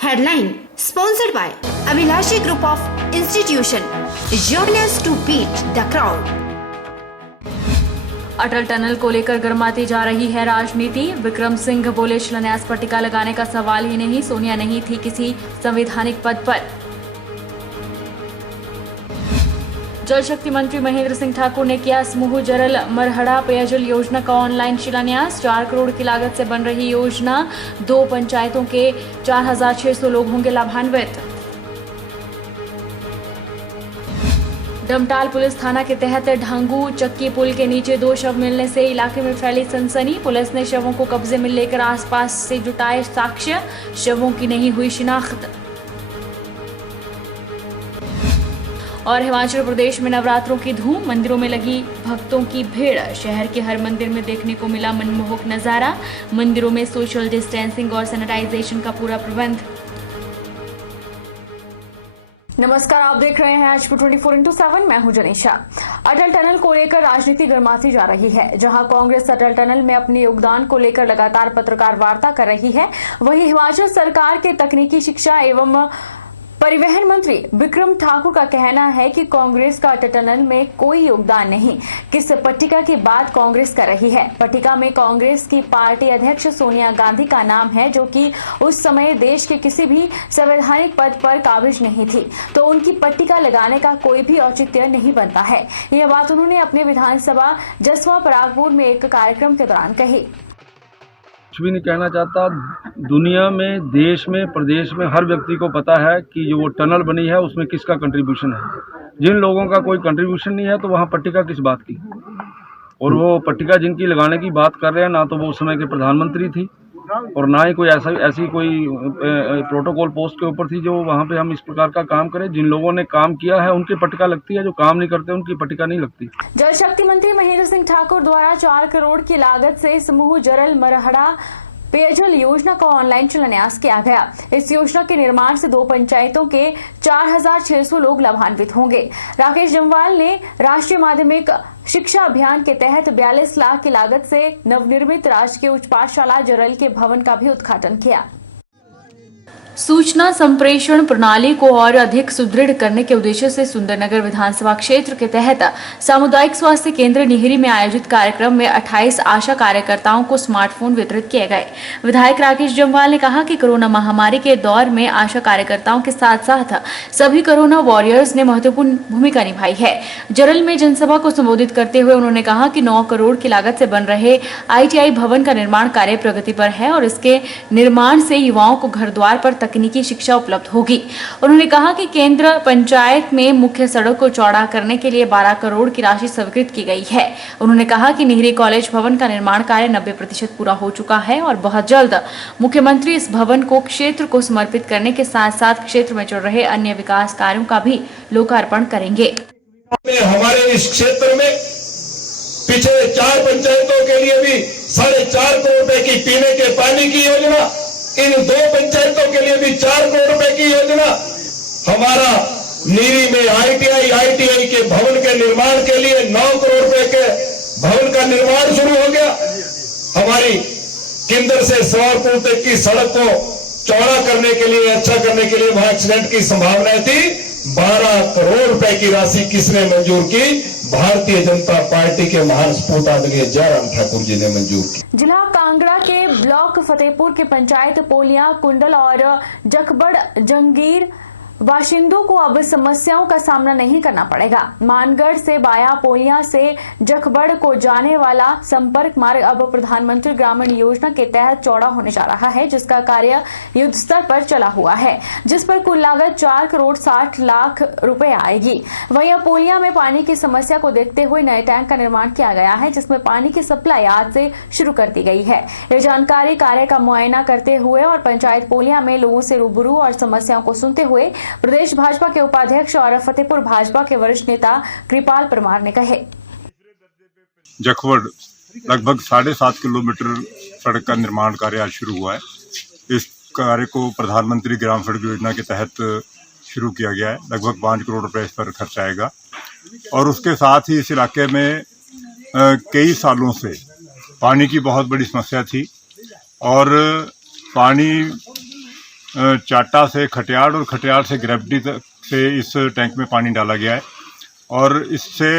Headline sponsored by Abhilashi Group of Institution. Join us to beat the crowd. Atal tunnel को लेकर गर्माती जा रही है राजनीति। विक्रम सिंह बोले शिलान्यास पट्टिका लगाने का सवाल ही नहीं, सोनिया नहीं थी किसी संवैधानिक पद पर। जल शक्ति मंत्री महेंद्र सिंह ठाकुर ने किया समूह जरल मरहड़ा पेयजल योजना का ऑनलाइन शिलान्यास। 4 करोड़ की लागत से बन रही योजना, 2 पंचायतों के 4600 लोग होंगे लाभान्वित। डमटाल पुलिस थाना के तहत ढांगू चक्की पुल के नीचे 2 शव मिलने से इलाके में फैली सनसनी। पुलिस ने शवों को कब्जे में लेकर आसपास से जुटाए साक्ष्य, शवों की नहीं हुई शिनाख्त। और हिमाचल प्रदेश में नवरात्रों की धूम, मंदिरों में लगी भक्तों की भीड़। शहर के हर मंदिर में देखने को मिला मनमोहक नजारा। मंदिरों में सोशल डिस्टेंसिंग और सैनिटाइजेशन का पूरा प्रबंध। नमस्कार, आप देख रहे हैं आज 24x7। मैं हूं जनीशा। अटल टनल को लेकर राजनीति गर्माती जा रही है। जहां कांग्रेस अटल टनल में अपने योगदान को लेकर लगातार पत्रकार वार्ता कर रही है, वहीं हिमाचल सरकार के तकनीकी शिक्षा एवं परिवहन मंत्री विक्रम ठाकुर का कहना है कि कांग्रेस का अटल टनल में कोई योगदान नहीं। किस पट्टिका की बात कांग्रेस कर रही है? पट्टिका में कांग्रेस की पार्टी अध्यक्ष सोनिया गांधी का नाम है, जो कि उस समय देश के किसी भी संवैधानिक पद पर काबिज नहीं थी, तो उनकी पट्टिका लगाने का कोई भी औचित्य नहीं बनता है। यह बात उन्होंने अपने विधानसभा जसवा परागपुर में एक कार्यक्रम के दौरान कही। कुछ भी नहीं कहना चाहता। दुनिया में, देश में, प्रदेश में हर व्यक्ति को पता है कि जो वो टनल बनी है उसमें किसका कंट्रीब्यूशन है। जिन लोगों का कोई कंट्रीब्यूशन नहीं है तो वहाँ पट्टिका किस बात की। और वो पट्टिका जिनकी लगाने की बात कर रहे हैं, ना तो वो उस समय के प्रधानमंत्री थी और ना ही कोई ऐसी कोई प्रोटोकॉल पोस्ट के ऊपर थी जो वहाँ पे हम इस प्रकार का काम करें। जिन लोगों ने काम किया है उनकी पट्टिका लगती है, जो काम नहीं करते उनकी पट्टिका नहीं लगती। जल शक्ति मंत्री महेंद्र सिंह ठाकुर द्वारा 4 करोड़ की लागत से समूह जरल मरहड़ा पेयजल योजना का ऑनलाइन शिलान्यास किया गया। इस योजना के निर्माण से 2 पंचायतों के 4600 लोग लाभान्वित होंगे। राकेश जम्वाल ने राष्ट्रीय माध्यमिक शिक्षा अभियान के तहत 42 लाख की लागत से नवनिर्मित राजकीय उच्च पाठशाला जरल के भवन का भी उद्घाटन किया। सूचना संप्रेषण प्रणाली को और अधिक सुदृढ़ करने के उद्देश्य से सुंदरनगर विधानसभा क्षेत्र के तहत सामुदायिक स्वास्थ्य केंद्र निहरी में आयोजित कार्यक्रम में 28 आशा कार्यकर्ताओं को स्मार्टफोन वितरित किए गए। विधायक राकेश जम्वाल ने कहा कि कोरोना महामारी के दौर में आशा कार्यकर्ताओं के साथ साथ सभी कोरोना वॉरियर्स ने महत्वपूर्ण भूमिका निभाई है। जरल में जनसभा को संबोधित करते हुए उन्होंने कहा कि 9 करोड़ की लागत से बन रहे ITI भवन का निर्माण कार्य प्रगति पर है और इसके निर्माण से युवाओं को घर द्वार पर तकनीकी शिक्षा उपलब्ध होगी। उन्होंने कहा कि केंद्र पंचायत में मुख्य सड़क को चौड़ा करने के लिए 12 करोड़ की राशि स्वीकृत की गई है। उन्होंने कहा कि निहरी कॉलेज भवन का निर्माण कार्य 90% पूरा हो चुका है और बहुत जल्द मुख्यमंत्री इस भवन को क्षेत्र को समर्पित करने के साथ साथ क्षेत्र में चल रहे अन्य विकास कार्यों का भी लोकार्पण करेंगे। हमारे इस क्षेत्र में पिछले 4 पंचायतों के लिए भी 4.5 करोड़ रुपए की पीने के पानी की योजना, इन 2 पंचायतों के लिए भी 4 करोड़ रुपए की योजना, हमारा नीरी में ITI के भवन के निर्माण के लिए 9 करोड़ रुपए के भवन का निर्माण शुरू हो गया। हमारी किंदर से सवारपुर तक की सड़क को चौड़ा करने के लिए, अच्छा करने के लिए वहां एक्सीडेंट की संभावनाएं थी। 12 करोड़ रुपए की राशि किसने मंजूर की? भारतीय जनता पार्टी के महान सपूत आदरणीय जयराम ठाकुर जी ने मंजूर की। जिला कांगड़ा के ब्लॉक फतेहपुर के पंचायत पोलिया, कुंडल और जखबड़ जंगीर बाशिंदों को अब समस्याओं का सामना नहीं करना पड़ेगा। मानगढ़ से बाया पोलिया से जखबड़ को जाने वाला संपर्क मार्ग अब प्रधानमंत्री ग्रामीण योजना के तहत चौड़ा होने जा रहा है, जिसका कार्य युद्ध स्तर पर चला हुआ है, जिस पर कुल लागत 4 करोड़ 60 लाख रुपए आएगी। वहीं पोलिया में पानी की समस्या को देखते हुए नए टैंक का निर्माण किया गया है, जिसमें पानी की सप्लाई आज से शुरू कर दी गई है। यह जानकारी कार्य का मुआयना करते हुए और पंचायत पोलिया में लोगों से रूबरू और समस्याओं को सुनते हुए प्रदेश भाजपा के उपाध्यक्ष और फतेहपुर भाजपा के वरिष्ठ नेता कृपाल परमार ने कहे। जखवड़ लगभग 7.5 किलोमीटर सड़क का निर्माण कार्य आज शुरू हुआ है। इस कार्य को प्रधानमंत्री ग्राम सड़क योजना के तहत शुरू किया गया है। लगभग 5 करोड़ रुपए इस पर खर्च आएगा और उसके साथ ही इस इलाके में कई सालों से पानी की बहुत बड़ी समस्या थी और पानी चाटा से खटियाड़ और खटियाड़ से ग्रेविटी तक से इस टैंक में पानी डाला गया है और इससे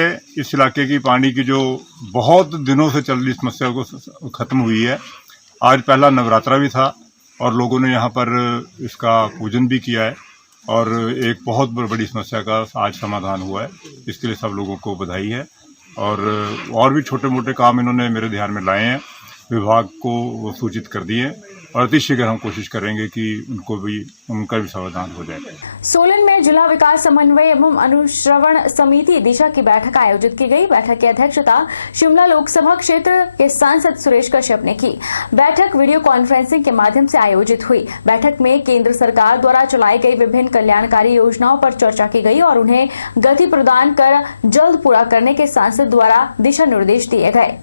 इस इलाके की पानी की जो बहुत दिनों से चल रही समस्या को ख़त्म हुई है। आज पहला नवरात्रा भी था और लोगों ने यहाँ पर इसका पूजन भी किया है और एक बहुत बड़ी समस्या का आज समाधान हुआ है। इसके लिए सब लोगों को बधाई है और भी छोटे मोटे काम इन्होंने मेरे ध्यान में लाए हैं, विभाग को वो सूचित कर दिए हैं और अतिशीघ्र हम कोशिश करेंगे कि उनका भी समाधान हो जाए। सोलन में जिला विकास समन्वय एवं अनुश्रवण समिति दिशा की बैठक आयोजित की गई। बैठक की अध्यक्षता शिमला लोकसभा क्षेत्र के सांसद सुरेश कश्यप ने की। बैठक वीडियो कॉन्फ्रेंसिंग के माध्यम से आयोजित हुई। बैठक में केंद्र सरकार द्वारा चलाई गई विभिन्न कल्याणकारी योजनाओं पर चर्चा की गई और उन्हें गति प्रदान कर जल्द पूरा करने के सांसद द्वारा दिशा निर्देश दिए गए।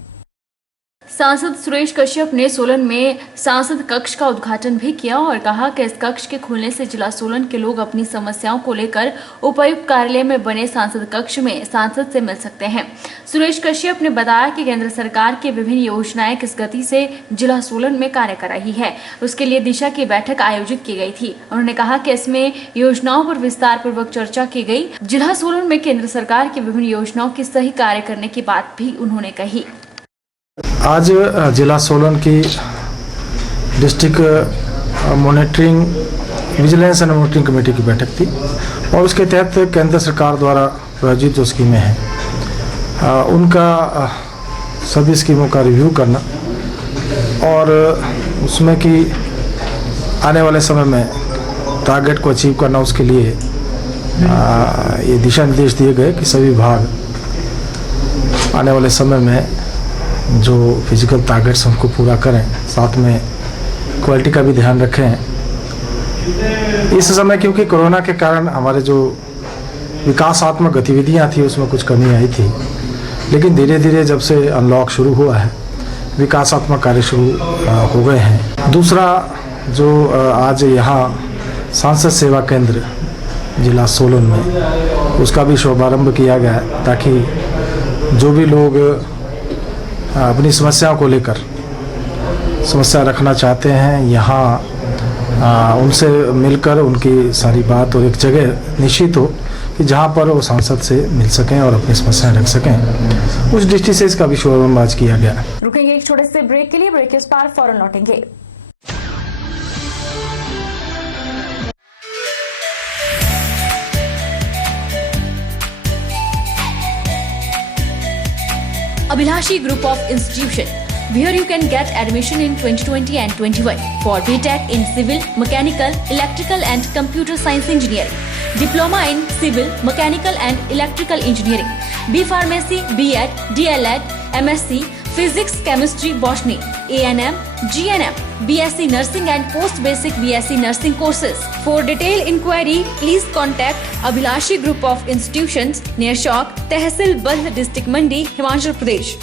सांसद सुरेश कश्यप ने सोलन में सांसद कक्ष का उद्घाटन भी किया और कहा कि इस कक्ष के खुलने से जिला सोलन के लोग अपनी समस्याओं को लेकर उपायुक्त कार्यालय में बने सांसद कक्ष में सांसद से मिल सकते हैं। सुरेश कश्यप ने बताया कि केंद्र सरकार की विभिन्न योजनाएं किस गति से जिला सोलन में कार्य कर रही है, उसके लिए दिशा की बैठक आयोजित की गई थी। उन्होंने कहा कि इसमें योजनाओं पर विस्तार पूर्वक चर्चा की गई। जिला सोलन में केंद्र सरकार की विभिन्न योजनाओं की सही कार्य करने की बात भी उन्होंने कही। आज जिला सोलन की district monitoring vigilance and monitoring committee की बैठक थी और उसके तहत केंद्र सरकार द्वारा प्रायोजित जो स्कीमें हैं उनका सभी स्कीमों का रिव्यू करना और उसमें कि आने वाले समय में टारगेट को अचीव करना, उसके लिए ये दिशा निर्देश दिए गए कि सभी विभाग आने वाले समय में जो फिजिकल टारगेट्स उनको पूरा करें, साथ में क्वालिटी का भी ध्यान रखें। इस समय क्योंकि कोरोना के कारण हमारे जो विकासात्मक गतिविधियां थी उसमें कुछ कमी आई थी, लेकिन धीरे धीरे जब से अनलॉक शुरू हुआ है विकासात्मक कार्य शुरू हो गए हैं। दूसरा जो आज यहाँ सांसद सेवा केंद्र जिला सोलन में उसका भी शुभारंभ किया गया है ताकि जो भी लोग अपनी समस्याओं को लेकर समस्या रखना चाहते हैं यहाँ उनसे मिलकर उनकी सारी बात और एक जगह निश्चित हो कि जहाँ पर वो सांसद से मिल सकें और अपनी समस्याएं रख सकें। उस दृष्टि से इसका भी शुभारंभ आज किया गया। रुकेंगे एक छोटे से ब्रेक के लिए। ब्रेक के बाद फौरन लौटेंगे। Abhilashi Group of Institution. Here you can get admission in 2020 and 21 for BTech in Civil, Mechanical, Electrical and Computer Science Engineering, Diploma in Civil, Mechanical and Electrical Engineering, B Pharmacy, B.Ed, D.Led, MSc, Physics, Chemistry, Botany, A&M, GNM, BSc Nursing and Post Basic BSc Nursing courses. For detailed inquiry, please contact Abhilashi Group of Institutions near Chowk, Tehsil Badh, District Mandi, Himachal Pradesh.